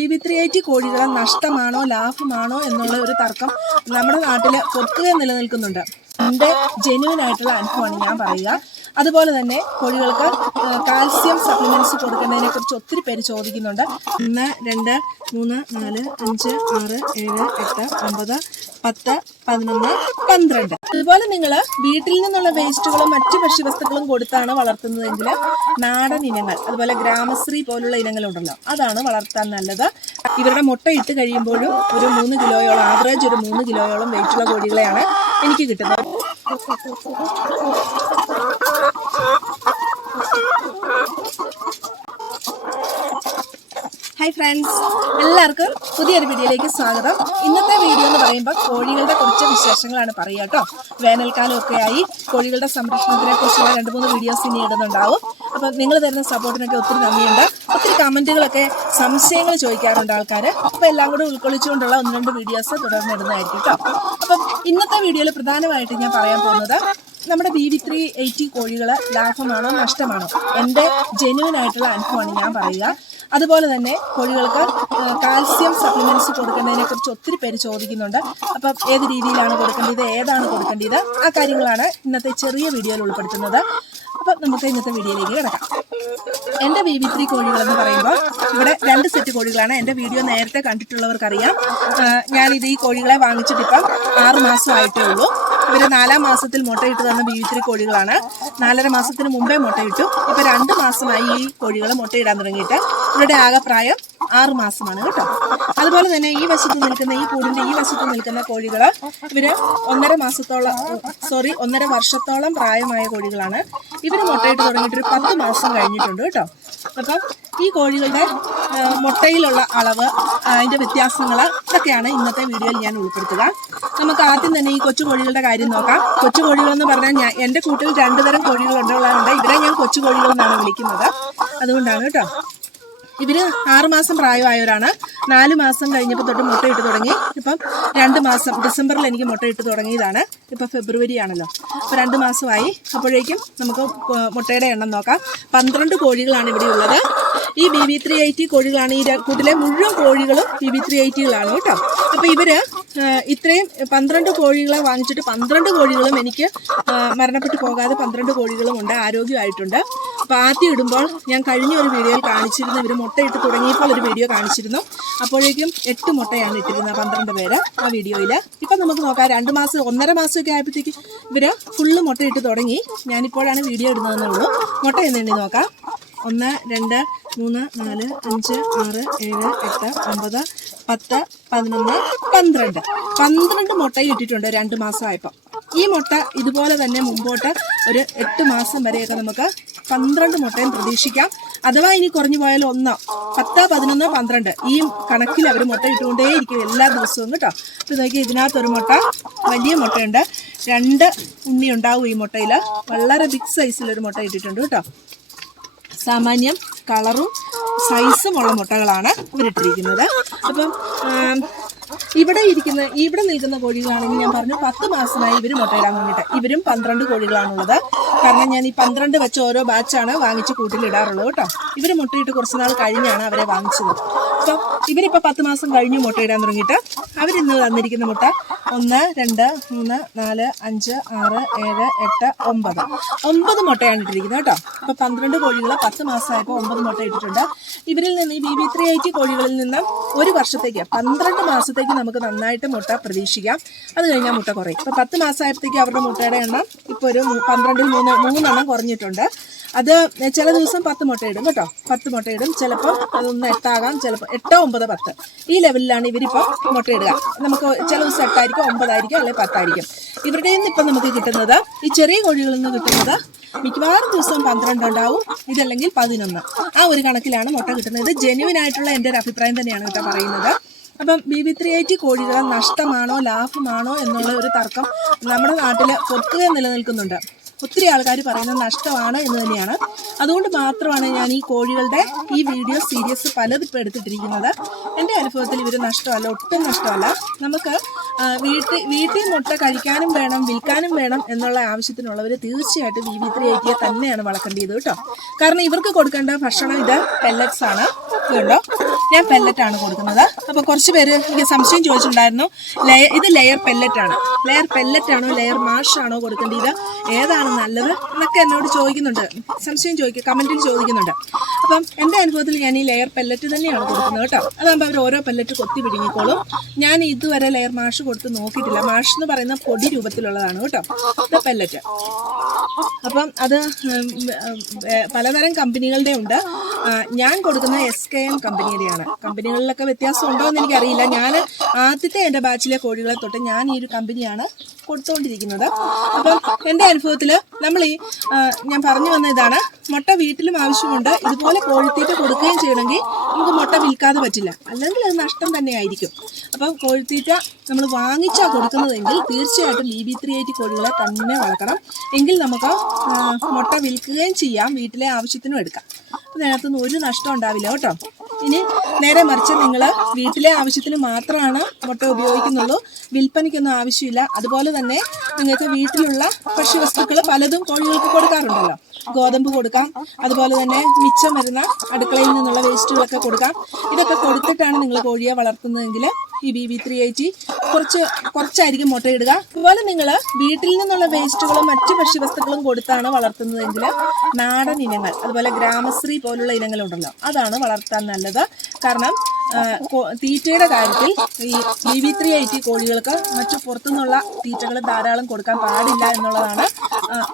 B V three eighty കോഴികളെ നഷ്ടമാണോ ലാഭമാണോ എന്നുള്ള ഒരു തർക്കം നമ്മുടെ നാട്ടിൽ പൊതുവെ നിലനിൽക്കുന്നുണ്ട്. എന്റെ ജെന്യൂൻ ആയിട്ടുള്ള അനുഭവമാണ് ഞാൻ പറയുക. അതുപോലെ തന്നെ കോഴികൾക്ക് കാൽസ്യം സപ്ലിമെന്റ്സ് കൊടുക്കുന്നതിനെ കുറിച്ച് ഒത്തിരി പേര് ചോദിക്കുന്നുണ്ട്. ഒന്ന് രണ്ട് മൂന്ന് നാല് അഞ്ച് ആറ് ഏഴ് എട്ട് ഒമ്പത് പത്ത് പതിനൊന്ന് പന്ത്രണ്ട്. അതുപോലെ നിങ്ങൾ വീട്ടിൽ നിന്നുള്ള വേസ്റ്റുകളും മറ്റു ഭക്ഷ്യവസ്തുക്കളും കൊടുത്താണ് വളർത്തുന്നതെങ്കിൽ നാടൻ ഇനങ്ങൾ അതുപോലെ ഗ്രാമശ്രീ പോലുള്ള ഇനങ്ങളുണ്ടല്ലോ അതാണ് വളർത്താൻ നല്ലത്. ഇവരുടെ മുട്ട ഇട്ട് കഴിയുമ്പോഴും ഒരു മൂന്ന് കിലോയോളം ആവറേജ് ഒരു മൂന്ന് കിലോയോളം വെയിറ്റുള്ള കോഴികളെയാണ് എനിക്ക് കിട്ടുന്നത്. ഹായ് ഫ്രണ്ട്സ് എല്ലാവർക്കും പുതിയൊരു വീഡിയോയിലേക്ക് സ്വാഗതം. ഇന്നത്തെ വീഡിയോ എന്ന് പറയുമ്പോൾ കോഴികളുടെ കുറച്ച് വിശേഷങ്ങളാണ് പറയുക കേട്ടോ. വേനൽക്കാലം ഒക്കെ ആയി കോഴികളുടെ സംരക്ഷണത്തിനെ കുറിച്ചുള്ള രണ്ട് മൂന്ന് വീഡിയോസ് ഇനി ഇടുന്നുണ്ടാവും. അപ്പം നിങ്ങൾ തരുന്ന സപ്പോർട്ടിനൊക്കെ ഒത്തിരി നന്ദിയുണ്ട്. ഒത്തിരി കമന്റുകളൊക്കെ സംശയങ്ങൾ ചോദിക്കാറുണ്ട് ആൾക്കാർ അപ്പോൾ എല്ലാം കൂടെ ഉൾക്കൊള്ളിച്ചുകൊണ്ടുള്ള ഒന്ന് രണ്ട് വീഡിയോസ് തുടർന്ന് ഇടുന്നതായിരിക്കും കേട്ടോ. ഇന്നത്തെ വീഡിയോയിൽ പ്രധാനമായിട്ട് ഞാൻ പറയാൻ പോകുന്നത് നമ്മുടെ ബി വി ത്രീ എയ്റ്റി കോഴികൾ ലാഭമാണോ നഷ്ടമാണോ? എന്റെ ജെന്യൂൻ ആയിട്ടുള്ള അനുഭവമാണ് ഞാൻ പറയുക. അതുപോലെ തന്നെ കോഴികൾക്ക് കാൽസ്യം സപ്ലിമെന്റ്സ് കൊടുക്കേണ്ടതിനെ കുറിച്ച് ഒത്തിരി പേര് ചോദിക്കുന്നുണ്ട്. അപ്പം ഏത് രീതിയിലാണ് കൊടുക്കേണ്ടത് ഏതാണ് കൊടുക്കേണ്ടത്? ആ കാര്യങ്ങളാണ് ഇന്നത്തെ ചെറിയ വീഡിയോയിൽ ഉൾപ്പെടുത്തുന്നത്. അപ്പം നമുക്ക് ഇന്നത്തെ വീഡിയോയിലേക്ക് കിടക്കാം. എന്റെ ബി വി ത്രീ കോഴികൾ എന്ന് പറയുമ്പോൾ ഇവിടെ രണ്ട് സെറ്റ് കോഴികളാണ്. എന്റെ വീഡിയോ നേരത്തെ കണ്ടിട്ടുള്ളവർക്കറിയാം. ഞാനിത് ഈ കോഴികളെ വാങ്ങിച്ചിട്ടിപ്പം ആറ് മാസമായിട്ടേ ഉള്ളൂ. ഇവർ നാലാം മാസത്തിൽ മുട്ടയിട്ട് തന്ന ബി വി ത്രീ കോഴികളാണ്. നാലര മാസത്തിന് മുമ്പേ മുട്ടയിട്ടു ഇപ്പം രണ്ട് മാസമായി ഈ കോഴികൾ മുട്ടയിടാൻ തുടങ്ങിയിട്ട്. ഇവരുടെ ആകെ പ്രായം ആറ് മാസമാണ് കേട്ടോ. അതുപോലെ തന്നെ ഈ വശത്ത് നിൽക്കുന്ന ഈ കൂടിന്റെ ഈ വശത്ത് നിൽക്കുന്ന കോഴികൾ ഇവർ ഒന്നര മാസത്തോളം സോറി ഒന്നര വർഷത്തോളം പ്രായമായ കോഴികളാണ്. ഇവർ മുട്ടയിട്ട് തുടങ്ങിയിട്ട് ഒരു പത്ത് മാസം കഴിഞ്ഞിട്ടുണ്ട് കേട്ടോ. അപ്പം ഈ കോഴികളുടെ മുട്ടയിലുള്ള അളവ് അതിന്റെ വ്യത്യാസങ്ങൾ ഇതൊക്കെയാണ് ഇന്നത്തെ വീഡിയോയിൽ ഞാൻ ഉൾപ്പെടുത്തുക. നമുക്ക് ആദ്യം തന്നെ ഈ കൊച്ചു കോഴികളുടെ കാര്യം നോക്കാം. കൊച്ചു കോഴികൾ എന്ന് പറഞ്ഞാൽ ഞാൻ എന്റെ കൂട്ടിൽ രണ്ടുതരം കോഴികൾ ഉള്ളതുകൊണ്ട് ഇവരെ ഞാൻ കൊച്ചു കോഴികൾ എന്നാണ് വിളിക്കുന്നത്. അതുകൊണ്ടാണ് കേട്ടോ. ഇവർ ആറുമാസം പ്രായമായവരാണ്. നാല് മാസം കഴിഞ്ഞപ്പോൾ തൊട്ട് മുട്ടയിട്ട് തുടങ്ങി. ഇപ്പം രണ്ട് മാസം ഡിസംബറിൽ എനിക്ക് മുട്ടയിട്ട് തുടങ്ങിയതാണ്. ഇപ്പം ഫെബ്രുവരി ആണല്ലോ അപ്പോൾ രണ്ട് മാസമായി. അപ്പോഴേക്കും നമുക്ക് മുട്ടയുടെ എണ്ണം നോക്കാം. പന്ത്രണ്ട് കോഴികളാണ് ഇവിടെ ഉള്ളത്. ഈ ബി വി ത്രീ എയ്റ്റി കോഴികളാണ്. ഈ കൂട്ടിലെ മുഴുവൻ കോഴികളും ബി വി ത്രീ എയ്റ്റികളാണ് കേട്ടോ. അപ്പോൾ ഇവർ ഇത്രയും പന്ത്രണ്ട് കോഴികളെ വാങ്ങിച്ചിട്ട് പന്ത്രണ്ട് കോഴികളും എനിക്ക് മരണപ്പെട്ടു പോകാതെ പന്ത്രണ്ട് കോഴികളും ഉണ്ട്. ആരോഗ്യമായിട്ടുണ്ട്. അപ്പോൾ ആദ്യം ഇടുമ്പോൾ ഞാൻ കഴിഞ്ഞ ഒരു വീഡിയോയിൽ കാണിച്ചിരുന്നു ഇവർ മുട്ടയിട്ട് തുടങ്ങിയപ്പോൾ ഒരു വീഡിയോ കാണിച്ചിരുന്നു. അപ്പോഴേക്കും എട്ട് മുട്ടയാണ് ഇട്ടിരുന്നത് പന്ത്രണ്ട് പേര് ആ വീഡിയോയിൽ ഇപ്പം നമുക്ക് നോക്കാം രണ്ട് മാസം ഒന്നര മാസമൊക്കെ ആയപ്പോഴത്തേക്ക് ഇവർ ഫുള്ള് മുട്ടയിട്ട് തുടങ്ങി. ഞാനിപ്പോഴാണ് വീഡിയോ ഇടുന്നതെന്നേ ഉള്ളൂ. മുട്ട എന്ന് എണ്ണി നോക്കാം. ഒന്ന് രണ്ട് മൂന്ന് നാല് അഞ്ച് ആറ് ഏഴ് എട്ട് ഒമ്പത് പത്ത് പതിനൊന്ന് പന്ത്രണ്ട്. പന്ത്രണ്ട് മുട്ടയും ഇട്ടിട്ടുണ്ട് രണ്ട് മാസമായപ്പോൾ ഈ മുട്ട ഇതുപോലെ തന്നെ മുമ്പോട്ട് ഒരു എട്ട് മാസം വരെയൊക്കെ നമുക്ക് പന്ത്രണ്ട് മുട്ടയും പ്രതീക്ഷിക്കാം. അഥവാ ഇനി കുറഞ്ഞു പോയാൽ ഒന്നോ പത്ത് പതിനൊന്ന് പന്ത്രണ്ട് ഈ കണക്കിൽ അവർ മുട്ട ഇട്ടുകൊണ്ടേയിരിക്കും എല്ലാ ദിവസവും കേട്ടോ. അപ്പം നോക്കി ഇതിനകത്തൊരു മുട്ട വലിയ മുട്ടയുണ്ട്. രണ്ട് ഉണ്ണി ഉണ്ടാവും ഈ മുട്ടയിൽ. വളരെ ബിഗ് സൈസിലൊരു മുട്ട ഇട്ടിട്ടുണ്ട് കേട്ടോ. സാമാന്യം കളറും സൈസും ഉള്ള മുട്ടകളാണ് ഇവരിട്ടിരിക്കുന്നത്. അപ്പം ഇവിടെ ഇരിക്കുന്ന ഇവിടെ നിൽക്കുന്ന കോഴികളാണെങ്കിൽ ഞാൻ പറഞ്ഞു. പത്ത് മാസമായി ഇവർ മുട്ടയിടാൻ വേണ്ടിയിട്ട്. ഇവരും പന്ത്രണ്ട് കോഴികളാണുള്ളത്. കാരണം ഞാൻ ഈ പന്ത്രണ്ട് വെച്ച് ഓരോ ബാച്ചാണ് വാങ്ങിച്ച് കൂട്ടിലിടാറുള്ളത് കേട്ടോ. ഇവർ മുട്ടയിട്ട് കുറച്ച് നാൾ കഴിഞ്ഞാണ് അവരെ വാങ്ങിച്ചത്. അപ്പം ഇവരിപ്പോൾ പത്ത് മാസം കഴിഞ്ഞ് മുട്ടയിടാൻ തുടങ്ങിയിട്ട് അവരിന്ന് തന്നിരിക്കുന്ന മുട്ട ഒന്ന് രണ്ട് മൂന്ന് നാല് അഞ്ച് ആറ് ഏഴ് എട്ട് ഒമ്പത്. ഒമ്പത് മുട്ടയാണ് ഇട്ടിരിക്കുന്നത് കേട്ടോ. അപ്പോൾ പന്ത്രണ്ട് കോഴികൾ പത്ത് മാസമായപ്പോൾ ഒമ്പത് മുട്ട ഇട്ടിട്ടുണ്ട്. ഇവരിൽ നിന്ന് ഈ ബി ബി ത്രീ കോഴികളിൽ നിന്ന് ഒരു വർഷത്തേക്ക് പന്ത്രണ്ട് മാസത്തേക്ക് നമുക്ക് നന്നായിട്ട് മുട്ട പ്രതീക്ഷിക്കാം. അത് കഴിഞ്ഞാൽ മുട്ട കുറയും. ഇപ്പോൾ പത്ത് മാസമായപ്പോഴത്തേക്ക് അവരുടെ മുട്ടയുടെ എണ്ണം ഇപ്പോൾ ഒരു പന്ത്രണ്ടിൽ മൂന്ന് മൂന്നെണ്ണം കുറഞ്ഞിട്ടുണ്ട്. അത് ചില ദിവസം പത്ത് മുട്ടയിടും കേട്ടോ. പത്ത് മുട്ടയിടും ചിലപ്പോൾ അതൊന്ന് എട്ടാകാം ചിലപ്പോൾ എട്ടോ ഒമ്പത് പത്ത്. ഈ ലെവലിലാണ് ഇവരിപ്പോൾ മുട്ടയിടുക നമുക്ക് ചില ദിവസം എട്ടായിരിക്കും ഒമ്പതായിരിക്കും അല്ലെങ്കിൽ പത്തായിരിക്കും. ഇവരുടെ നിന്ന് ഇപ്പം നമുക്ക് കിട്ടുന്നത് ഈ ചെറിയ കോഴികളിൽ നിന്ന് കിട്ടുന്നത് മിക്കവാറും ദിവസം പന്ത്രണ്ട് ഉണ്ടാവും ഇതല്ലെങ്കിൽ പതിനൊന്ന്. ആ ഒരു കണക്കിലാണ് മുട്ട കിട്ടുന്നത്. ഇത് ജെന്യൂൻ ആയിട്ടുള്ള എന്റെ ഒരു അഭിപ്രായം തന്നെയാണ് കേട്ടോ പറയുന്നത്. അപ്പം ബി വി ത്രീ എയ്റ്റി കോഴികൾ നഷ്ടമാണോ ലാഭമാണോ എന്നുള്ള ഒരു തർക്കം നമ്മുടെ നാട്ടിൽ പൊതുവെ നിലനിൽക്കുന്നുണ്ട്. ഒത്തിരി ആൾക്കാർ പറയുന്നത് നഷ്ടമാണ് എന്ന് തന്നെയാണ്. അതുകൊണ്ട് മാത്രമാണ് ഞാൻ ഈ കോഴികളുടെ ഈ വീഡിയോ സീരീസ് പലതും ഇപ്പോൾ എടുത്തിട്ടിരിക്കുന്നത്. എന്റെ അനുഭവത്തിൽ ഇവർ നഷ്ടമല്ല ഒട്ടും നഷ്ടമല്ല. നമുക്ക് വീട്ടിൽ വീട്ടിൽ മുട്ട കഴിക്കാനും വേണം വിൽക്കാനും വേണം എന്നുള്ള ആവശ്യത്തിനുള്ളവർ തീർച്ചയായിട്ടും ബി വി ത്രീ ഐറ്റിയെ തന്നെയാണ് വളർത്തേണ്ടത് കേട്ടോ. കാരണം ഇവർക്ക് കൊടുക്കേണ്ട ഭക്ഷണം ഇത് പെല്ലറ്റ്സ് ആണ്. ഇതുണ്ടോ ഞാൻ ആണ് കൊടുക്കുന്നത്. അപ്പോൾ കുറച്ച് പേര് എനിക്ക് സംശയം ചോദിച്ചിട്ടുണ്ടായിരുന്നു. ലെയർ ഇത് ലെയർ പെല്ലറ്റ് ആണ്. ലെയർ പെല്ലറ്റ് ആണോ ലെയർ മാഷ് ആണോ കൊടുക്കേണ്ടത്? ഏതാണ് നല്ലത് എന്നൊക്കെ എന്നോട് ചോദിക്കുന്നുണ്ട്. സംശയം ചോദിക്കുക കമന്റിൽ ചോദിക്കുന്നുണ്ട്. അപ്പം എന്റെ അനുഭവത്തിൽ ഞാൻ ഈ ലെയർ പെല്ലറ്റ് തന്നെയാണ് കൊടുക്കുന്നത് കേട്ടോ. അതാകുമ്പോൾ അവർ ഓരോ പെല്ലറ്റ് കൊത്തി പിടുങ്ങിക്കോളും ഞാൻ ഇതുവരെ ലെയർ മാഷ് കൊടുത്ത് നോക്കിയിട്ടില്ല. മാഷ് എന്ന് പറയുന്ന പൊടി രൂപത്തിലുള്ളതാണ് കേട്ടോ. ഇത് പെല്ലറ്റ് അപ്പം അത് പലതരം കമ്പനികളുടെ ഉണ്ട്. ഞാൻ കൊടുക്കുന്ന എസ് കെ എം കമ്പനിയുടെയാണ് കമ്പനികളിലൊക്കെ വ്യത്യാസം ഉണ്ടോ എന്ന് എനിക്കറിയില്ല. ഞാൻ ആദ്യത്തെ എന്റെ ബാച്ചിലെ കോഴികളെ തൊട്ട് ഞാൻ ഈ ഒരു കമ്പനിയാണ് കൊടുത്തുകൊണ്ടിരിക്കുന്നത് അപ്പം എന്റെ അനുഭവത്തിൽ നമ്മൾ ഈ ഞാൻ പറഞ്ഞു വന്ന ഇതാണ്. മുട്ട വീട്ടിലും ആവശ്യമുണ്ട്. ഇതുപോലെ കോഴിത്തീറ്റ കൊടുക്കുകയും ചെയ്യണമെങ്കിൽ നമുക്ക് മുട്ട വിൽക്കാതെ പറ്റില്ല. അല്ലെങ്കിൽ അത് നഷ്ടം തന്നെയായിരിക്കും അപ്പം കോഴിത്തീറ്റ നമ്മൾ വാങ്ങിച്ചാൽ കൊടുക്കുന്നതെങ്കിൽ തീർച്ചയായിട്ടും ബി ബി ത്രീ എയ്റ്റി കോഴികളെ തന്നെ വളർത്തണം. എങ്കിൽ നമുക്ക് മുട്ട വിൽക്കുകയും ചെയ്യാം. വീട്ടിലെ ആവശ്യത്തിനും എടുക്കാം. അതിനകത്തുനിന്ന് ഒരു നഷ്ടം ഉണ്ടാവില്ല. കേട്ടോ. ഇനി നേരെ മറിച്ച് നിങ്ങൾ വീട്ടിലെ ആവശ്യത്തിന് മാത്രമാണ് മുട്ട ഉപയോഗിക്കുന്നുള്ളൂ. വിൽപ്പനയ്ക്കൊന്നും ആവശ്യമില്ല. അതുപോലെ തന്നെ നിങ്ങൾക്ക് വീട്ടിലുള്ള ഭക്ഷ്യവസ്തുക്കൾ പലതും കോഴികൾക്ക് കൊടുക്കാറുണ്ടല്ലോ. ഗോതമ്പ് കൊടുക്കാം. അതുപോലെ തന്നെ മിച്ചം വരുന്ന അടുക്കളയിൽ നിന്നുള്ള വേസ്റ്റുകളൊക്കെ കൊടുക്കാം. ഇതൊക്കെ കൊടുത്തിട്ടാണ് നിങ്ങൾ കോഴിയെ വളർത്തുന്നതെങ്കിൽ ഈ ബി ബി ത്രീ എയ്റ്റി കുറച്ച് കുറച്ചായിരിക്കും മുട്ടയിടുക അതുപോലെ നിങ്ങൾ വീട്ടിൽ നിന്നുള്ള വേസ്റ്റുകളും മറ്റ് ഭക്ഷ്യവസ്തുക്കളും കൊടുത്താണ് വളർത്തുന്നതെങ്കിൽ നാടൻ ഇനങ്ങൾ അതുപോലെ ഗ്രാമശ്രീ പോലുള്ള ഇനങ്ങളുണ്ടല്ലോ അതാണ് വളർത്താൻ നല്ലത്. കാരണം തീറ്റയുടെ കാര്യത്തിൽ ഈ ബി വി ത്രീ എയ്റ്റി കോഴികൾക്ക് മറ്റു പുറത്തുനിന്നുള്ള തീറ്റകൾ ധാരാളം കൊടുക്കാൻ പാടില്ല എന്നുള്ളതാണ്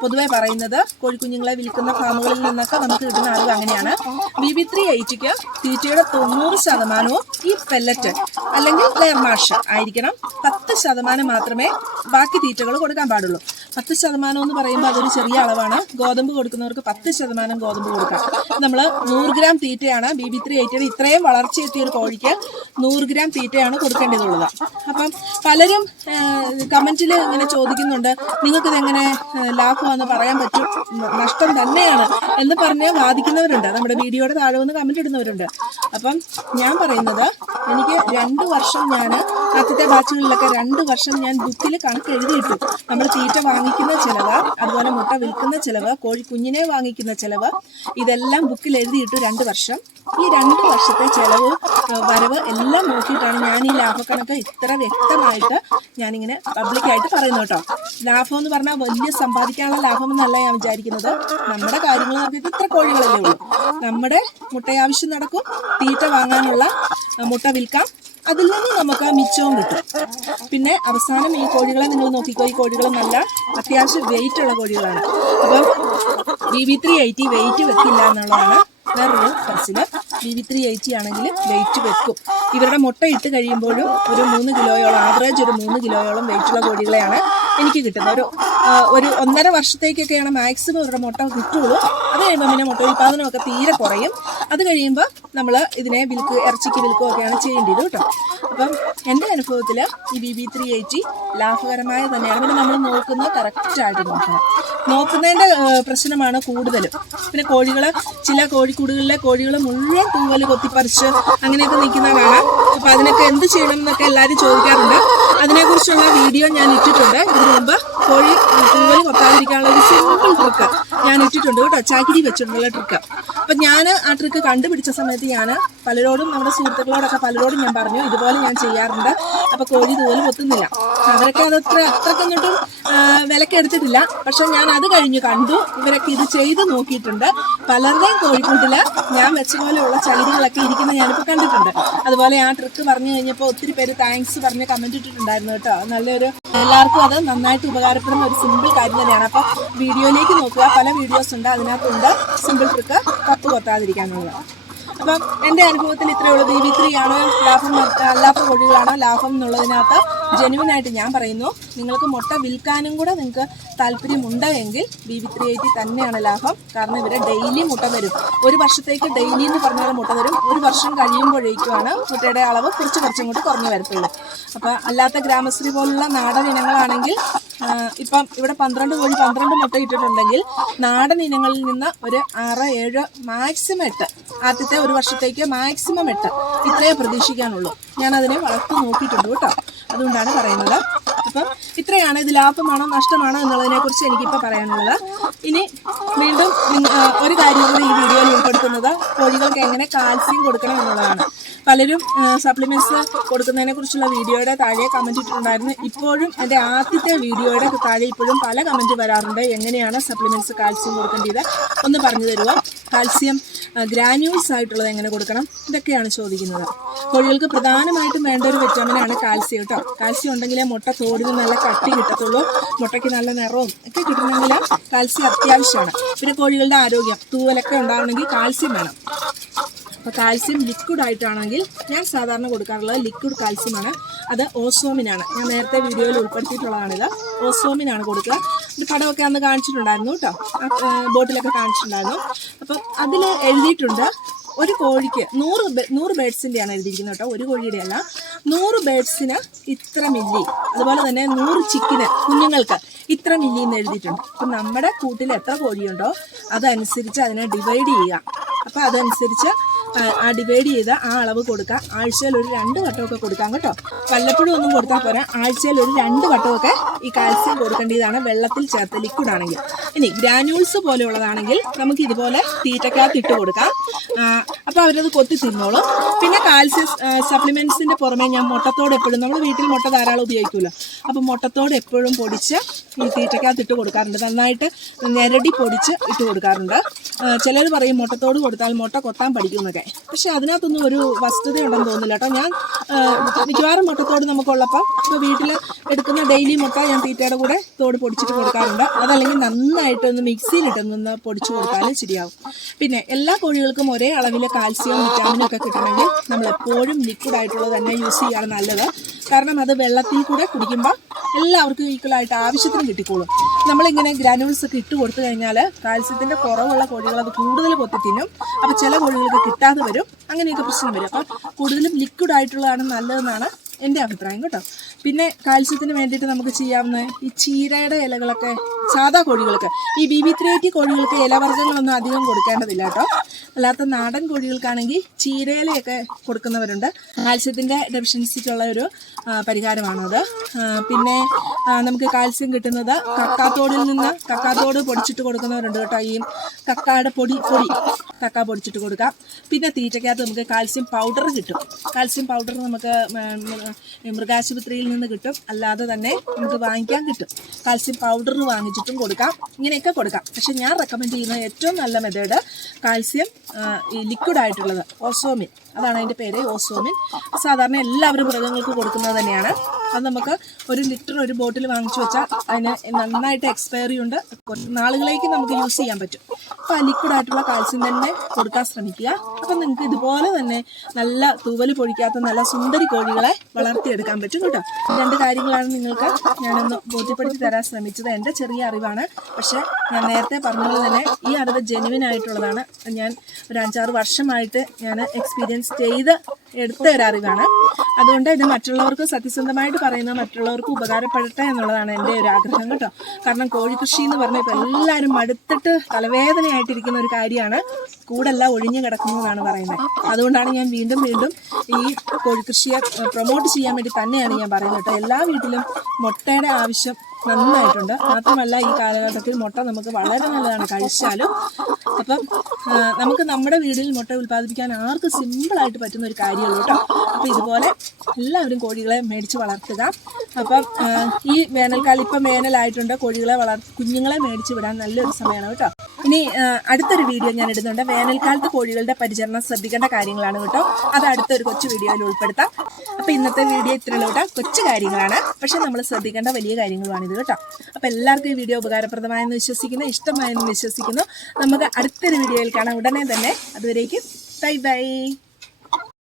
പൊതുവെ പറയുന്നത്. കോഴിക്കുഞ്ഞുങ്ങളെ വിൽക്കുന്ന ഫാമുകളിൽ നിന്നൊക്കെ നമുക്ക് കിട്ടുന്ന അറിവ് അങ്ങനെയാണ്. ബി ബി ത്രീ എയ്റ്റിക്ക് തീറ്റയുടെ തൊണ്ണൂറ് ശതമാനവും ഈ പെല്ലറ്റ് അല്ലെങ്കിൽ ലെയർ മാഷ് ആയിരിക്കണം. പത്ത് ശതമാനം മാത്രമേ ബാക്കി തീറ്റകൾ കൊടുക്കാൻ പാടുള്ളൂ. പത്ത് ശതമാനം എന്ന് പറയുമ്പോൾ അതൊരു ചെറിയ അളവാണ്. ഗോതമ്പ് കൊടുക്കുന്നവർക്ക് പത്ത് ശതമാനം ഗോതമ്പ് കൊടുക്കാം. നമ്മൾ നൂറ് ഗ്രാം തീറ്റയാണ് ബി ബി ത്രീ എയ്റ്റിയുടെ ഇത്രയും വളർച്ചയെത്തിയ ഒരു കോഴിക്ക് നൂറ് ഗ്രാം തീറ്റയാണ് കൊടുക്കേണ്ടതുള്ളത്. അപ്പം പലരും കമന്റിൽ ഇങ്ങനെ ചോദിക്കുന്നുണ്ട് നിങ്ങൾക്കിത് എങ്ങനെ ലാഭമാണെന്ന് പറയാൻ പറ്റും? നഷ്ടം തന്നെയാണ് എന്ന് പറഞ്ഞ് വാദിക്കുന്നവരുണ്ട്. നമ്മുടെ വീഡിയോയുടെ താഴെ വന്ന് കമന്റ് ഇടുന്നവരുണ്ട്. അപ്പം ഞാൻ പറയുന്നത് എനിക്ക് രണ്ട് വർഷം ഞാൻ ആദ്യത്തെ ബാച്ചുകളിലൊക്കെ രണ്ട് വർഷം ഞാൻ ബുക്കിൽ കണക്ക് എഴുതിയിട്ടു. നമ്മൾ തീറ്റ വാങ്ങിക്കുന്ന ചിലവ് അതുപോലെ മുട്ട വിൽക്കുന്ന ചിലവ് കോഴി കുഞ്ഞിനെ വാങ്ങിക്കുന്ന ചിലവ് ഇതെല്ലാം ബുക്കിൽ എഴുതിയിട്ടു രണ്ട് വർഷം. ഈ രണ്ട് വർഷത്തെ ചിലവ് വരവ് എല്ലാം നോക്കിയിട്ടാണ് ഞാൻ ഈ ലാഭക്കണക്ക് ഇത്ര വ്യക്തമായിട്ട് ഞാനിങ്ങനെ പബ്ലിക്കായിട്ട് പറയുന്നു കേട്ടോ. ലാഭം എന്ന് പറഞ്ഞാൽ വലിയ സമ്പാദിക്കാനുള്ള ലാഭം എന്നല്ല ഞാൻ വിചാരിക്കുന്നത്. നമ്മുടെ കാര്യങ്ങൾ നോക്കിയിട്ട് ഇത്ര കോഴികളല്ലേ ഉള്ളൂ. നമ്മുടെ മുട്ടയാവശ്യം നടക്കും തീറ്റ വാങ്ങാനുള്ള ആ, മുട്ട വിൽക്കാം. അതിൽ നിന്ന് നമുക്ക് മിച്ചവും കിട്ടും. പിന്നെ അവസാനം ഈ കോഴികളെ നിങ്ങൾ നോക്കിക്കോ ഈ കോഴികൾ നല്ല അത്യാവശ്യം വെയിറ്റ് ഉള്ള കോഴികളാണ്. അപ്പം B V three eighty weight വെക്കില്ല എന്നുള്ളതാണ് വേറൊരു പ്രശ്നം. ബി വി ത്രീ എയ്റ്റി ആണെങ്കിൽ വെയിറ്റ് വെക്കും. ഇവരുടെ മുട്ട ഇട്ട് കഴിയുമ്പോഴും ഒരു മൂന്ന് കിലോയോളം ആവറേജ് ഒരു മൂന്ന് കിലോയോളം വെയിറ്റുള്ള കോഴികളെയാണ് എനിക്ക് കിട്ടുന്നത്. ഒരു ആ, ഒരു ഒന്നര വർഷത്തേക്കൊക്കെയാണ് മാക്സിമം ഇവരുടെ മുട്ട കിട്ടുള്ളൂ അത് കഴിയുമ്പോൾ പിന്നെ മുട്ട ഉൽപ്പാദനമൊക്കെ തീരെ കുറയും. അത് കഴിയുമ്പോൾ നമ്മൾ ഇതിനെ വിൽക്ക് ഇറച്ചിക്ക് വിൽക്കുകയൊക്കെയാണ് ചെയ്യേണ്ടത് കേട്ടോ. അപ്പം എന്റെ അനുഭവത്തിൽ ഈ ബി ബി ത്രീ എയ്റ്റി ലാഭകരമായ തന്നെയാണ്. പിന്നെ നമ്മൾ നോക്കുന്നത് കറക്റ്റായിട്ട് നോക്കണം. നോക്കുന്നതിന്റെ പ്രശ്നമാണ് കൂടുതലും. പിന്നെ കോഴികൾ ചില കോഴിക്കൂടുകളിലെ കോഴികൾ മുഴുവൻ തൂവൽ കൊത്തിപ്പറിച്ച് അങ്ങനെയൊക്കെ നിൽക്കുന്നതാണ്. അപ്പോൾ അതിനൊക്കെ എന്ത് ചെയ്യണം എന്നൊക്കെ എല്ലാവരും ചോദിക്കാറുണ്ട്. അതിനെക്കുറിച്ചുള്ള വീഡിയോ ഞാൻ ഇട്ടിട്ടുണ്ട്. ഇതിനു മുമ്പ് കോഴി തൂവൽ കൊത്താതിരിക്കാനുള്ള ഒരു സിമ്പിൾ ട്രിക്ക് ഞാൻ ഇട്ടിട്ടുണ്ട് കേട്ടോ. ചാക്കിരി വെച്ചിട്ടുള്ള ട്രിക്ക് അപ്പം ഞാൻ ആ ട്രിക്ക് കണ്ടുപിടിച്ച സമയത്ത് ഞാൻ പലരോടും നമ്മുടെ സുഹൃത്തുക്കളോടൊക്കെ പലരോടും ഞാൻ പറഞ്ഞു ഇതുപോലെ ഞാൻ ചെയ്യാറുണ്ട്. അപ്പോൾ കോഴി ഇതുപോലെ പൊത്തുന്നില്ല അവരൊക്കെ അതത്ര അത്രക്കൊന്നിട്ടും വിലക്കെടുത്തിട്ടില്ല പക്ഷെ ഞാൻ അത് കഴിഞ്ഞ് കണ്ടു. ഇവരൊക്കെ ഇത് ചെയ്ത് നോക്കിയിട്ടുണ്ട്. പലരുടെയും കോഴിക്കൂട്ടിൽ ഞാൻ വെച്ച പോലെയുള്ള ചകിരികളൊക്കെ ഇരിക്കുന്ന ഞാനിപ്പോൾ കണ്ടിട്ടുണ്ട്. അതുപോലെ ആ ട്രിക്ക് പറഞ്ഞു കഴിഞ്ഞപ്പോൾ ഒത്തിരി പേര് താങ്ക്സ് പറഞ്ഞ് കമന്റ് ഇട്ടിട്ടുണ്ടായിരുന്നു കേട്ടോ. നല്ലൊരു എല്ലാവർക്കും അത് നന്നായിട്ട് ഉപകാരപ്പെടുന്ന ഒരു സിമ്പിൾ കാര്യം തന്നെയാണ്. അപ്പോൾ വീഡിയോയിലേക്ക് നോക്കുക. പല വീഡിയോസ് ഉണ്ട് അതിനകത്തുണ്ട്. സിമ്പിൾ ട്രിക്ക് കപ്പ് കൊത്താതിരിക്കാനുള്ളത് അപ്പം എന്റെ അനുഭവത്തിൽ ഇത്രയേ ഉള്ളൂ. ബി ബി ത്രീ ആണ് ലാഭം അല്ലാത്ത കോഴികളാണ് ലാഭം എന്നുള്ളതിനകത്ത് ജെനുവൻ ആയിട്ട് ഞാൻ പറയുന്നു. നിങ്ങൾക്ക് മുട്ട വിൽക്കാനും കൂടെ നിങ്ങൾക്ക് താല്പര്യമുണ്ട് എങ്കിൽ ബി ബി ത്രീ എയ്റ്റി തന്നെയാണ് ലാഭം. കാരണം ഇവരെ ഡെയിലി മുട്ട വരും ഒരു വർഷത്തേക്ക് ഡെയിലി എന്ന് പറഞ്ഞാൽ മുട്ട വരും ഒരു വർഷം കഴിയുമ്പോഴേക്കുമാണ് മുട്ടയുടെ അളവ് കുറച്ച് കുറച്ചും കൂടി കുറഞ്ഞു വരത്തുള്ളൂ. അപ്പോൾ അല്ലാത്ത ഗ്രാമശ്രീ പോലുള്ള നാടൻ ഇനങ്ങളാണെങ്കിൽ ഇപ്പം ഇവിടെ പന്ത്രണ്ട് കോഴി പന്ത്രണ്ട് മുട്ട ഇട്ടിട്ടുണ്ടെങ്കിൽ നാടൻ ഇനങ്ങളിൽ നിന്ന് ഒരു ആറ് ഏഴ് മാക്സിമം എട്ട്. ആദ്യത്തെ ഒരു വർഷത്തേക്ക് മാക്സിമം എട്ട്. ഇത്രയേ പ്രതീക്ഷിക്കാനുള്ളൂ. ഞാൻ അതിനെ വളർത്തി നോക്കിയിട്ടുണ്ട് കേട്ടോ. അതുകൊണ്ടാണ് പറയുന്നത്. അപ്പം ഇത്രയാണ്. ഇത് ലാഭമാണോ നഷ്ടമാണോ എന്നുള്ളതിനെ കുറിച്ച് എനിക്കിപ്പോൾ പറയാനുള്ളത്. ഇനി വീണ്ടും ഒരു കാര്യം കൂടി ഈ വീഡിയോയിൽ ഉൾപ്പെടുത്തുന്നത്. കോഴികൾക്ക് എങ്ങനെ കാൽസ്യം കൊടുക്കണം എന്നുള്ളതാണ്. പലരും സപ്ലിമെന്റ്സ് കൊടുക്കുന്നതിനെ കുറിച്ചുള്ള വീഡിയോയുടെ താഴെ കമന്റ് ഇട്ടിട്ടുണ്ടായിരുന്നു. ഇപ്പോഴും എന്റെ ആദ്യത്തെ വീഡിയോയുടെ താഴെ ഇപ്പോഴും പല കമന്റ് വരാറുണ്ട്. എങ്ങനെയാണ് സപ്ലിമെന്റ്സ് കാൽസ്യം കൊടുക്കേണ്ടത്? ഒന്ന് പറഞ്ഞു തരുമോ കാൽസ്യം ഗ്രാന്യൂൾസ് ആയിട്ടുള്ളത് എങ്ങനെ കൊടുക്കണം? ഇതൊക്കെയാണ് ചോദിക്കുന്നത്. കോഴികൾക്ക് പ്രധാനമായിട്ടും വേണ്ട ഒരു വിറ്റാമിനാണ് കാൽസ്യം കേട്ടോ കാൽസ്യം ഉണ്ടെങ്കിലേ മുട്ട തോടിന് നല്ല കട്ടി കിട്ടത്തുള്ളൂ. മുട്ടയ്ക്ക് നല്ല നിറവും ഒക്കെ കിട്ടണമെങ്കിൽ കാൽസ്യം അത്യാവശ്യമാണ്. പിന്നെ കോഴികളുടെ ആരോഗ്യം തൂവലൊക്കെ ഉണ്ടാവണമെങ്കിൽ കാൽസ്യം വേണം. അപ്പോൾ കാൽസ്യം ലിക്വിഡ് ആയിട്ടാണെങ്കിൽ ഞാൻ സാധാരണ കൊടുക്കാറുള്ളത് ലിക്വിഡ് കാൽസ്യമാണ്. അത് ഓസോമിനാണ് ഞാൻ നേരത്തെ വീഡിയോയിൽ ഉൾപ്പെടുത്തിയിട്ടുള്ളതാണിത്. ഓസോമിനാണ് കൊടുക്കുക. ഒരു പടമൊക്കെ അന്ന് കാണിച്ചിട്ടുണ്ടായിരുന്നു കേട്ടോ. ബോട്ടിലൊക്കെ കാണിച്ചിട്ടുണ്ടായിരുന്നു. അപ്പം അതിൽ എഴുതിയിട്ടുണ്ട് ഒരു കോഴിക്ക് നൂറ് നൂറ് ബേഡ്സിന്റെയാണ് എഴുതിയിരിക്കുന്നത് കേട്ടോ. ഒരു കോഴിയുടെ അല്ല. നൂറ് ബേഡ്സിന് ഇത്ര മില്ലി. അതുപോലെ തന്നെ നൂറ് ചിക്കിന് കുഞ്ഞുങ്ങൾക്ക് ഇത്ര മില്ലി എന്ന് എഴുതിയിട്ടുണ്ട്. അപ്പം നമ്മുടെ കൂട്ടിൽ എത്ര കോഴിയുണ്ടോ അതനുസരിച്ച് അതിനെ ഡിവൈഡ് ചെയ്യുക. അപ്പോൾ അതനുസരിച്ച് ആ, ഡിവൈഡ് ചെയ്ത് ആ അളവ് കൊടുക്കുക ആഴ്ചയിൽ ഒരു രണ്ട് വട്ടമൊക്കെ കൊടുക്കാം കേട്ടോ. വല്ലപ്പോഴും ഒന്നും കൊടുത്താൽ പോരാ. ആഴ്ചയിൽ ഒരു രണ്ട് വട്ടമൊക്കെ ഈ കാൽസ്യം കൊടുക്കേണ്ടതാണ്. വെള്ളത്തിൽ ചേർത്ത് ലിക്വിഡ് ആണെങ്കിൽ. ഇനി ഗ്രാന്യൂൾസ് പോലെയുള്ളതാണെങ്കിൽ നമുക്ക് ഇതുപോലെ തീറ്റക്കകത്ത് ഇട്ട് കൊടുക്കാം. അപ്പോൾ അവരത് കൊത്തി തിന്നോളും. പിന്നെ കാൽസ്യം സപ്ലിമെന്റ്സിന്റെ പുറമെ ഞാൻ മുട്ടത്തോട് എപ്പോഴും നമ്മൾ വീട്ടിൽ മുട്ട ധാരാളം ഉപയോഗിക്കുമല്ലോ അപ്പോൾ മുട്ടത്തോട് എപ്പോഴും പൊടിച്ച് ഈ തീറ്റക്കകത്ത് ഇട്ട് കൊടുക്കാറുണ്ട്. നന്നായിട്ട് ഞെരടി പൊടിച്ച് ഇട്ട് കൊടുക്കാറുണ്ട്. ചിലർ പറയും മുട്ടത്തോട് കൊടുത്താൽ മുട്ട കൊത്താൻ പഠിക്കും പക്ഷേ അതിനകത്തൊന്നും ഒരു വസ്തുതയുണ്ടെന്ന് തോന്നുന്നില്ല കേട്ടോ. ഞാൻ മിക്കവാറും മുട്ടത്തോട് നമുക്കുള്ളപ്പോൾ ഇപ്പോൾ വീട്ടിൽ എടുക്കുന്ന ഡെയിലി മുട്ട ഞാൻ തീറ്റയുടെ കൂടെ തോട് പൊടിച്ചിട്ട് കൊടുക്കാറുണ്ട്. അതല്ലെങ്കിൽ നന്നായിട്ടൊന്ന് മിക്സിയിലിട്ടൊന്ന് പൊടിച്ചു കൊടുത്താൽ ശരിയാവും. പിന്നെ എല്ലാ കോഴികൾക്കും ഒരേ അളവിൽ കാൽസ്യവും വിറ്റാമിനും ഒക്കെ കിട്ടണമെങ്കിൽ നമ്മൾ എപ്പോഴും ലിക്വിഡ് ആയിട്ടുള്ളത് തന്നെ യൂസ് ചെയ്യാണ് നല്ലത്. കാരണം അത് വെള്ളത്തിൽ കൂടെ കുടിക്കുമ്പോൾ എല്ലാവർക്കും ഈക്വലായിട്ട് ആവശ്യത്തിന് കിട്ടിക്കോളും. നമ്മളിങ്ങനെ ഗ്രാനുവൽസ് ഒക്കെ ഇട്ട് കൊടുത്തു കഴിഞ്ഞാൽ കാൽസ്യത്തിന്റെ കുറവുള്ള കോഴികൾ അത് കൂടുതൽ പൊത്തി തിന്നും. അപ്പോൾ ചില കോഴികൾക്ക് കിട്ടാതെ വരും. അങ്ങനെയൊക്കെ പ്രശ്നം വരും. അപ്പോൾ കൂടുതലും ലിക്വിഡ് ആയിട്ടുള്ളതാണ് നല്ലതെന്നാണ് എന്റെ അഭിപ്രായം കേട്ടോ. പിന്നെ കാൽസ്യത്തിന് വേണ്ടിയിട്ട് നമുക്ക് ചെയ്യാവുന്ന ഈ ചീരയുടെ ഇലകളൊക്കെ സാധാ കോഴികൾക്ക്. ഈ ബി ബി ത്രീ കോഴികൾക്ക് ഇലവർഗങ്ങളൊന്നും അധികം കൊടുക്കേണ്ടതില്ല കേട്ടോ. അല്ലാത്ത നാടൻ കോഴികൾക്കാണെങ്കിൽ ചീരയിലയൊക്കെ കൊടുക്കുന്നവരുണ്ട്. കാൽസ്യത്തിന്റെ ഡെഫിഷ്യൻസിക്കുള്ള ഒരു പരിഹാരമാണത് പിന്നെ നമുക്ക് കാൽസ്യം കിട്ടുന്നത് കക്കാത്തോടിൽ നിന്ന് കക്കാത്തോട് പൊടിച്ചിട്ട് കൊടുക്കുന്നവരുണ്ട് കേട്ടോ. ഈ കക്കായുടെ പൊടി പൊടി കക്ക പൊടിച്ചിട്ട് കൊടുക്കാം. പിന്നെ തീറ്റയ്ക്കകത്ത് നമുക്ക് കാൽസ്യം പൗഡർ കിട്ടും. കാൽസ്യം പൗഡർ നമുക്ക് മൃഗാശുപത്രിയിൽ നിന്ന് കിട്ടും. അല്ലാതെ തന്നെ നമുക്ക് വാങ്ങിക്കാൻ കിട്ടും. കാൽസ്യം പൗഡർ വാങ്ങിച്ചിട്ടും കൊടുക്കാം. ഇങ്ങനെയൊക്കെ കൊടുക്കാം. പക്ഷെ ഞാൻ റെക്കമെൻഡ് ചെയ്യുന്ന ഏറ്റവും നല്ല മെത്തേഡ് കാൽസ്യം ഈ ലിക്വിഡ് ആയിട്ടുള്ളത് ഓസോമിൻ. അതാണ് അതിന്റെ പേര് ഓസോമിൻ. സാധാരണ എല്ലാവരും മൃഗങ്ങൾക്ക് കൊടുക്കുന്നത് തന്നെയാണ്. അത് നമുക്ക് ഒരു ലിറ്റർ ഒരു ബോട്ടിൽ വാങ്ങിച്ചു വെച്ചാൽ അതിന് നന്നായിട്ട് എക്സ്പയറി ഉണ്ട്. നാളുകളേക്ക് നമുക്ക് യൂസ് ചെയ്യാൻ പറ്റും. അപ്പോൾ ആ ലിക്വിഡ് ആയിട്ടുള്ള കാൽസ്യം തന്നെ കൊടുക്കാൻ ശ്രമിക്കുക. അപ്പം നിങ്ങൾക്ക് ഇതുപോലെ തന്നെ നല്ല തൂവൽ പൊഴിക്കാത്ത നല്ല സുന്ദരി കോഴികളെ വളർത്തിയെടുക്കാൻ പറ്റും കേട്ടോ. രണ്ട് കാര്യങ്ങളാണ് നിങ്ങൾക്ക് ഞാനൊന്ന് ബോധ്യപ്പെടുത്തി തരാൻ ശ്രമിച്ചത്. എന്റെ ചെറിയ അറിവാണ്. പക്ഷേ ഞാൻ നേരത്തെ പറഞ്ഞതുപോലെ തന്നെ ഈ അറിവ് ജെനുവിൻ ആയിട്ടുള്ളതാണ്. ഞാൻ ഒരു അഞ്ചാറ് വർഷമായിട്ട് ഞാൻ എക്സ്പീരിയൻസ് ചെയ്ത് എടുത്ത ഒരു അറിവാണ് അതുകൊണ്ട് ഇത് മറ്റുള്ളവർക്ക് സത്യസന്ധമായിട്ട് പറയുന്ന മറ്റുള്ളവർക്ക് ഉപകാരപ്പെടട്ടെ എന്നുള്ളതാണ് എന്റെ ഒരു ആഗ്രഹം കേട്ടോ. കാരണം കോഴിക്കൃഷി എന്ന് പറഞ്ഞാൽ ഇപ്പോൾ എല്ലാവരും മടുത്തിട്ട് തലവേദനയായിട്ടിരിക്കുന്ന ഒരു കാര്യമാണ്. കൂടല്ല ഒഴിഞ്ഞു കിടക്കുന്നതാണ് പറയുന്നത്. അതുകൊണ്ടാണ് ഞാൻ വീണ്ടും വീണ്ടും ഈ കോഴിക്കൃഷിയെ പ്രൊമോട്ട് ചെയ്യാൻ വേണ്ടി തന്നെയാണ് ഞാൻ പറയുന്നത് കേട്ടോ. എല്ലാ വീട്ടിലും മുട്ടയുടെ ആവശ്യം നന്നായിട്ടുണ്ട്. മാത്രമല്ല ഈ കാലഘട്ടത്തിൽ മുട്ട നമുക്ക് വളരെ നല്ലതാണ് കഴിച്ചാലും. അപ്പം നമുക്ക് നമ്മുടെ വീടിൽ മുട്ട ഉൽപ്പാദിപ്പിക്കാൻ ആർക്കും സിമ്പിളായിട്ട് പറ്റുന്ന ഒരു കാര്യമാണ് കേട്ടോ. അപ്പോൾ ഇതുപോലെ എല്ലാവരും കോഴികളെ മേടിച്ച് വളർത്തുക. അപ്പം ഈ വേനൽക്കാലം ഇപ്പം വേനലായിട്ടുണ്ട്. കോഴികളെ വളർ കുഞ്ഞുങ്ങളെ മേടിച്ച് വിടാൻ നല്ലൊരു സമയമാണ് കേട്ടോ. ഇനി അടുത്തൊരു വീഡിയോ ഞാൻ ഇടുന്നുണ്ട്. വേനൽക്കാലത്ത് കോഴികളുടെ പരിചരണം ശ്രദ്ധിക്കേണ്ട കാര്യങ്ങളാണ് കേട്ടോ. അത് അടുത്തൊരു കൊച്ചു വീഡിയോയിൽ ഉൾപ്പെടുത്താം. അപ്പോൾ ഇന്നത്തെ വീഡിയോ ഇത്ര കേട്ടോ. കൊച്ചു കാര്യങ്ങളാണ്. പക്ഷേ നമ്മൾ ശ്രദ്ധിക്കേണ്ട വലിയ കാര്യങ്ങളുമാണിത് കേട്ടോ. അപ്പോൾ എല്ലാവർക്കും ഈ വീഡിയോ ഉപകാരപ്രദമായെന്ന് വിശ്വസിക്കുന്നു ഇഷ്ടമായെന്ന് വിശ്വസിക്കുന്നു. നമുക്ക് അടുത്തൊരു വീഡിയോയിൽ കാണാം. ഉടനെ തന്നെ അതുവരേക്കും ബൈ ബൈ.